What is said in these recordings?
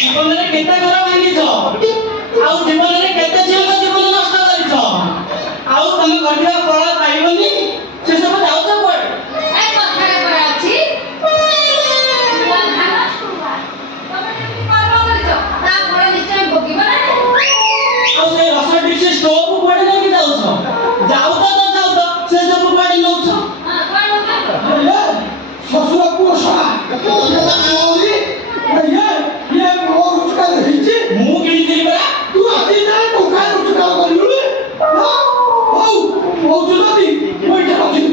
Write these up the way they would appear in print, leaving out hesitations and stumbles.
ଜୀବନରେ କେତେ ଘର ଭାଙ୍ଗିଛ ଆଉ ଜୀବନରେ କେତେ ଝିଅଙ୍କ ଜୀବନ ନଷ୍ଟ କରିଛ ଆଉ ତମେ କରିଥିବା ଫଳ ପାଇବନି ସେ ସବୁ ଯାଉଛ କୁଆଡେ? ଏ କଥାରେ ପରା ଅଛି ତମେ ଯେମିତି କର୍ମ କରିଛ ତା ଫଳ ନିଶ୍ଚୟ ଭୋଗିବ ନା। ଆଉ ସେ ରସ ଡିସି ଷ୍ଟୋଭ କୁଆଡେ ନେଇକି ଯାଉଛ? ଯାଉଛ ସେ ସବୁ କୁଆଡେ ନଉଛ? শ্বশুর পুরো সরা ମୁଁ କିଣିଥିଲି ପରା। ତୁ ଆଜି ଯାଏ ଟଙ୍କା ରୋଜଗାର କରିଲୁନି ହଉ କହୁଛୁ ଯଦି ମୁଁ ଏଇଟା ରଖିବି।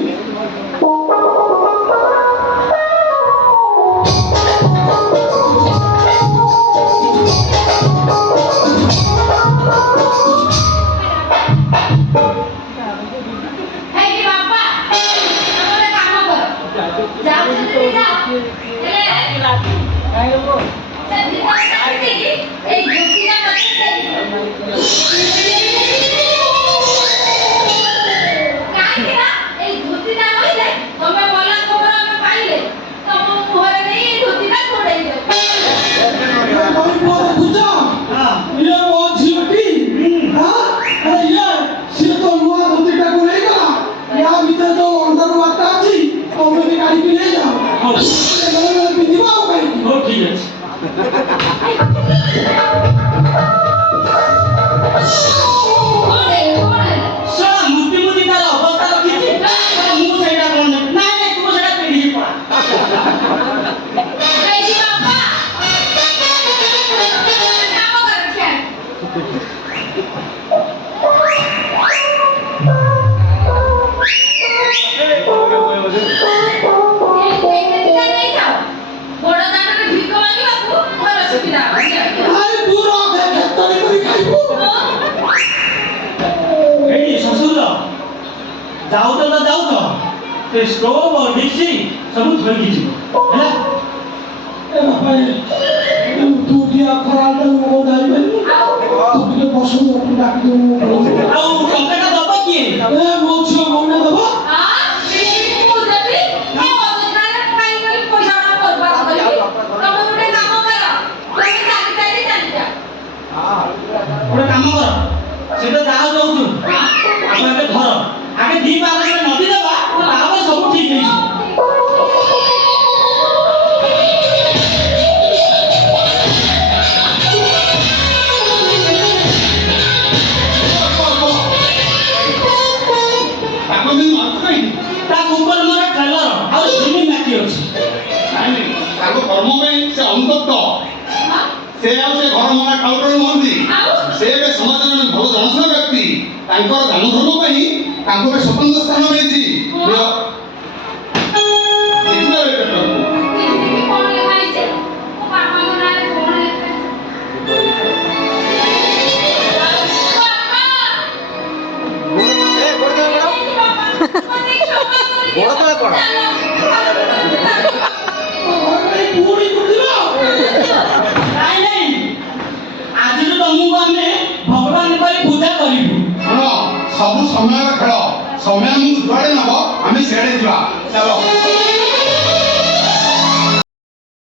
ଯାଉଛ ସେ ଷ୍ଟୋଭ ଡିକ୍ସି ସବୁ ଥୋଇକି ଯିବ ହେଲା। ଏ ବାପା ତୁ ଟିଆ ଖରାଟା ମୁଁ ଯାଇପାରିବି ତୁ ଟିକେ ବସୁ ଡାକି ଦେବୁ। ଆଉ ଟଙ୍କାଟା ଦବ କିଏ? ଏ ମୋ ଝିଅ କଣ ଦବ? ଗୋଟେ କାମ କର ସେ ତ ଯାହା ଦଉଛୁ ଆମେ ଏବେ ଧର ଆଗେ ଦି ପାର ନଦୀ ଦେବା ତାପରେ ସବୁ ଠିକ ହେଇଯିବ। ତା କୁକର୍ମର ଟ୍ରେଲର ଆଉ ସ୍ଟ୍ରିମିଂ ମାଟି ଅଛି ତାଙ୍କ କର୍ମ ପାଇଁ ସେ ଅନୁତପ୍ତ ସେ ଆଉ ସେ ଘର ମନା କାଉଟର ନୁହନ୍ତି। ସେ ଏବେ ସମାଜର ଜଣେ ଭଲ ଜନଶୀଳ ବ୍ୟକ୍ତି ତାଙ୍କର ଦାନ ଧର୍ମ ପାଇଁ ତାଙ୍କୁ ଏବେ ସ୍ୱତନ୍ତ୍ର ସ୍ଥାନ ମିଳିଛି। ଆଜିରୁ ତମକୁ ଆମେ ଭଗବାନ କରି ପୂଜା କରିବୁ। ଶୁଣ ସବୁ ସମୟର ଖେଳ ସମୟ ଆମକୁ ଯୁଆଡେ ନବ ଆମେ ସିଆଡେ ଯିବା ଚାଲ।